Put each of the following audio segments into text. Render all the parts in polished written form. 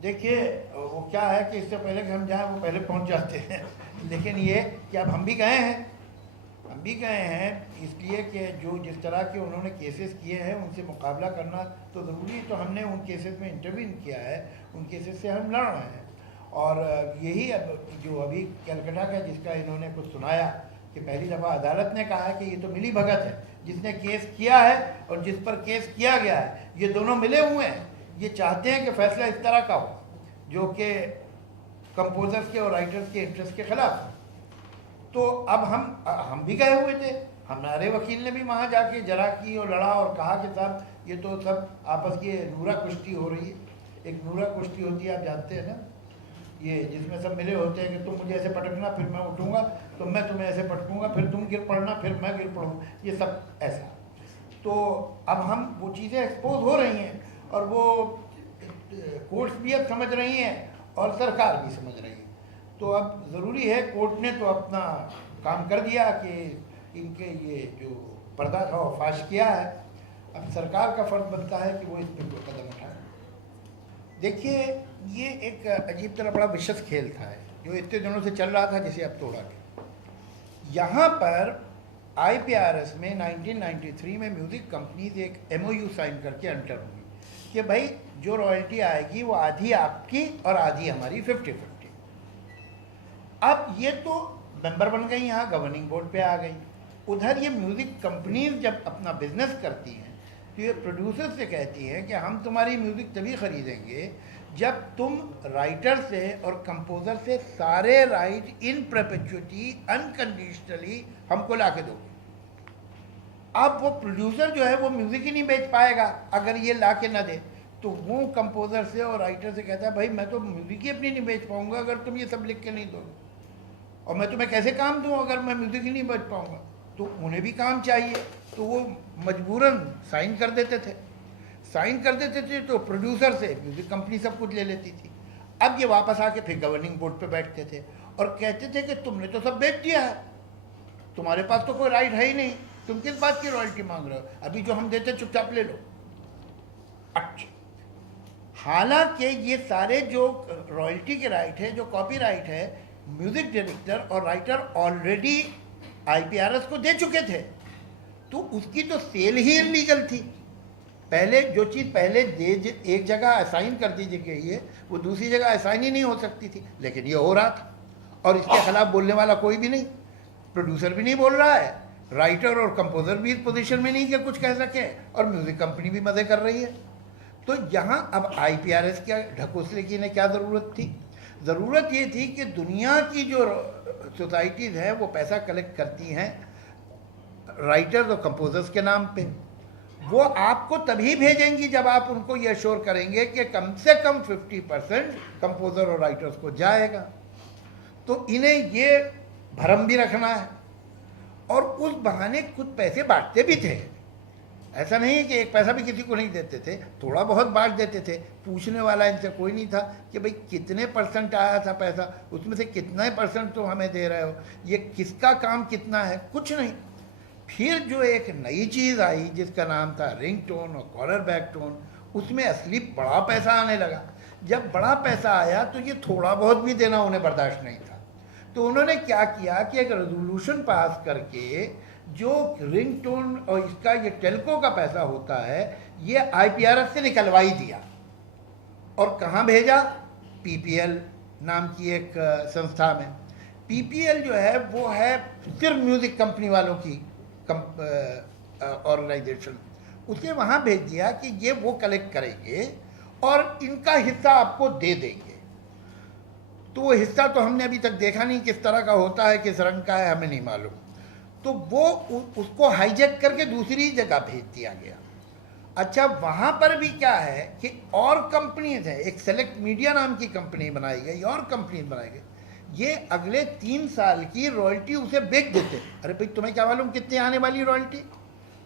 देखिए, वो क्या है कि इससे पहले कि हम जाएं वो पहले पहुंच जाते हैं। लेकिन ये कि अब हम भी गए हैं इसलिए कि जो जिस तरह के उन्होंने केसेस किए हैं उनसे मुकाबला करना तो ज़रूरी, तो हमने उन केसेस में इंटरवीन किया है, उन केसेस से हम लड़ रहे हैं। और यही अब जो अभी कलकत्ता का जिसका इन्होंने कुछ सुनाया कि पहली दफ़ा अदालत ने कहा है कि ये तो मिली भगत है, जिसने केस किया है और जिस पर केस किया गया है ये दोनों मिले हुए हैं। ये चाहते हैं कि फैसला इस तरह का हो जो कि कंपोजर्स के और राइटर्स के इंटरेस्ट के खिलाफ हो। तो अब हम भी गए हुए थे, हमारे वकील ने भी वहाँ जाके जरा की और लड़ा और कहा कि साहब ये तो सब आपस की नूरा कुश्ती हो रही है। एक नूरा कुश्ती होती है, आप जानते हैं ना, ये जिसमें सब मिले होते हैं कि तुम मुझे ऐसे पटकना फिर मैं उठूँगा, तो मैं तुम्हें ऐसे पटकूँगा, फिर तुम गिर पड़ना फिर मैं गिर पड़ूँगा, ये सब ऐसा। तो अब हम वो चीज़ें एक्सपोज हो रही हैं और वो कोर्ट्स भी अब समझ रही हैं और सरकार भी समझ रही है। तो अब ज़रूरी है, कोर्ट ने तो अपना काम कर दिया कि इनके ये जो पर्दा था वो फाश किया है। अब सरकार का फ़र्ज बनता है कि वो इस पर कोई कदम उठाए। देखिए, ये एक अजीब तरह बड़ा विशेष खेल था जो इतने दिनों से चल रहा था, जिसे अब तोड़ा गया। यहाँ पर IPRS में 1993 में म्यूज़िक कंपनीज एक MOU साइन करके अंटर हुई कि भाई जो रॉयल्टी आएगी वो आधी आपकी और आधी हमारी 50-50। अब ये तो मेंबर बन गई, यहाँ गवर्निंग बोर्ड पे आ गई। उधर ये म्यूज़िक कंपनीज जब अपना बिजनेस करती हैं तो ये प्रोड्यूसर से कहती हैं कि हम तुम्हारी म्यूज़िक तभी ख़रीदेंगे जब तुम राइटर से और कंपोज़र से सारे राइट इन परपेचुइटी अनकंडीशनली हमको ला के दोगे। अब वो प्रोड्यूसर जो है वो म्यूज़िक ही नहीं बेच पाएगा अगर ये ला के ना दे। तो वो कंपोज़र से और राइटर से कहता है भाई मैं तो म्यूज़िक ही अपनी नहीं बेच पाऊँगा अगर तुम ये सब लिख के नहीं दोगे, और मैं तुम्हें कैसे काम दूँ अगर मैं म्यूज़िक ही नहीं बेच पाऊँगा। तो उन्हें भी काम चाहिए, तो वो मजबूरन साइन कर देते थे। तो प्रोड्यूसर से म्यूज़िक कंपनी सब कुछ ले लेती थी। अब ये वापस आके फिर गवर्निंग बोर्ड पे बैठते थे और कहते थे कि तुमने तो सब बेच दिया है, तुम्हारे पास तो कोई राइट है ही नहीं, तुम किस बात की रॉयल्टी मांग रहे हो, अभी जो हम देते चुपचाप ले लो। अच्छा, हालांकि ये सारे जो रॉयल्टी के राइट है, जो कॉपी राइट है, म्यूज़िक डायरेक्टर और राइटर ऑलरेडी IPRS को दे चुके थे, तो उसकी तो सेल ही इलीगल थी। पहले जो चीज़ पहले एक जगह असाइन कर दी गई है वो दूसरी जगह असाइन ही नहीं हो सकती थी, लेकिन ये हो रहा था और इसके खिलाफ बोलने वाला कोई भी नहीं, प्रोड्यूसर भी नहीं बोल रहा है, राइटर और कंपोजर भी इस पोजीशन में नहीं कि कुछ कह सके, और म्यूज़िक कंपनी भी मज़े कर रही है। तो यहाँ अब IPRS क्या ढकोसले की ने क्या ज़रूरत थी? ज़रूरत ये थी कि दुनिया की जो सोसाइटीज़ हैं वो पैसा कलेक्ट करती हैं राइटर्स और कंपोजर्स के नाम पे, वो आपको तभी भेजेंगी जब आप उनको ये अश्योर करेंगे कि कम से कम 50% कंपोजर और राइटर्स को जाएगा। तो इन्हें ये भरम भी रखना है और उस बहाने कुछ पैसे बांटते भी थे। ऐसा नहीं है कि एक पैसा भी किसी को नहीं देते थे, थोड़ा बहुत बांट देते थे। पूछने वाला इनसे कोई नहीं था कि भाई कितने % आया था पैसा, उसमें से कितने % तो हमें दे रहे हो, ये किसका काम कितना है, कुछ नहीं। फिर जो एक नई चीज़ आई जिसका नाम था रिंगटोन और कॉलर बैक टोन, उसमें असली बड़ा पैसा आने लगा। जब बड़ा पैसा आया तो ये थोड़ा बहुत भी देना उन्हें बर्दाश्त नहीं था। तो उन्होंने क्या किया कि एक रेजोल्यूशन पास करके जो रिंगटोन और इसका ये टेल्को का पैसा होता है ये IPRS से निकलवाई दिया और कहाँ भेजा? PPL नाम की एक संस्था में। PPL जो है वो है सिर्फ म्यूज़िक कंपनी वालों की ऑर्गेनाइजेशन, उसे वहाँ भेज दिया कि ये वो कलेक्ट करेंगे और इनका हिस्सा आपको दे देंगे। तो वो हिस्सा तो हमने अभी तक देखा नहीं किस तरह का होता है, किस रंग का है, हमें नहीं मालूम। तो वो उसको हाईजैक करके दूसरी जगह भेज दिया गया। अच्छा, वहाँ पर भी क्या है कि और कंपनीज हैं, एक सेलेक्ट मीडिया नाम की कंपनी बनाई गई और कंपनीज बनाई गई, ये अगले 3 साल की रॉयल्टी उसे बेच देते। अरे भाई तुम्हें क्या मालूम कितने आने वाली रॉयल्टी?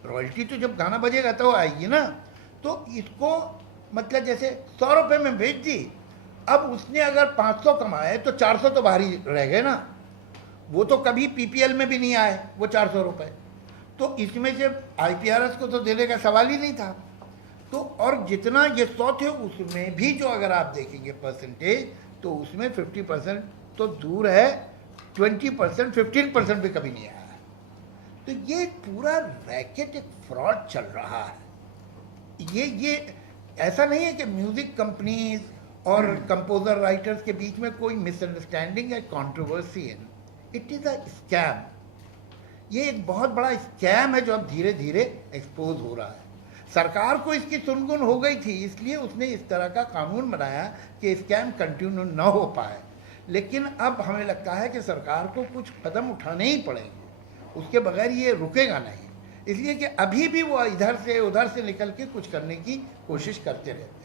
रॉयल्टी तो जब गाना बजेगा तो आएगी ना। तो इसको मतलब जैसे 100 रुपये में बेच दी, अब उसने अगर 500 कमाए तो 400 तो बाहर ही रह गए ना, वो तो कभी PPL में भी नहीं आए वो 400 रुपये। तो इसमें से IPRS को तो देने का सवाल ही नहीं था। तो और जितना ये 100 थे उसमें भी जो अगर आप देखेंगे परसेंटेज, तो उसमें 50% तो दूर है, 20%, 15% भी कभी नहीं आया। तो ये एक पूरा रैकेट, एक फ्रॉड चल रहा है। ये ऐसा नहीं है कि म्यूजिक कंपनीज और कंपोजर राइटर्स के बीच में कोई मिसअंडरस्टैंडिंग है, कंट्रोवर्सी है। It is a scam. ये एक बहुत बड़ा स्कैम है जो अब धीरे धीरे एक्सपोज हो रहा है। सरकार को इसकी सुनगुन हो गई थी, इसलिए उसने इस तरह का कानून बनाया कि स्कैम कंटिन्यू न हो पाए। लेकिन अब हमें लगता है कि सरकार को कुछ कदम उठाने ही पड़ेंगे, उसके बगैर ये रुकेगा नहीं। इसलिए कि अभी भी वो इधर से उधर से निकल के कुछ करने की कोशिश करते रहते हैं।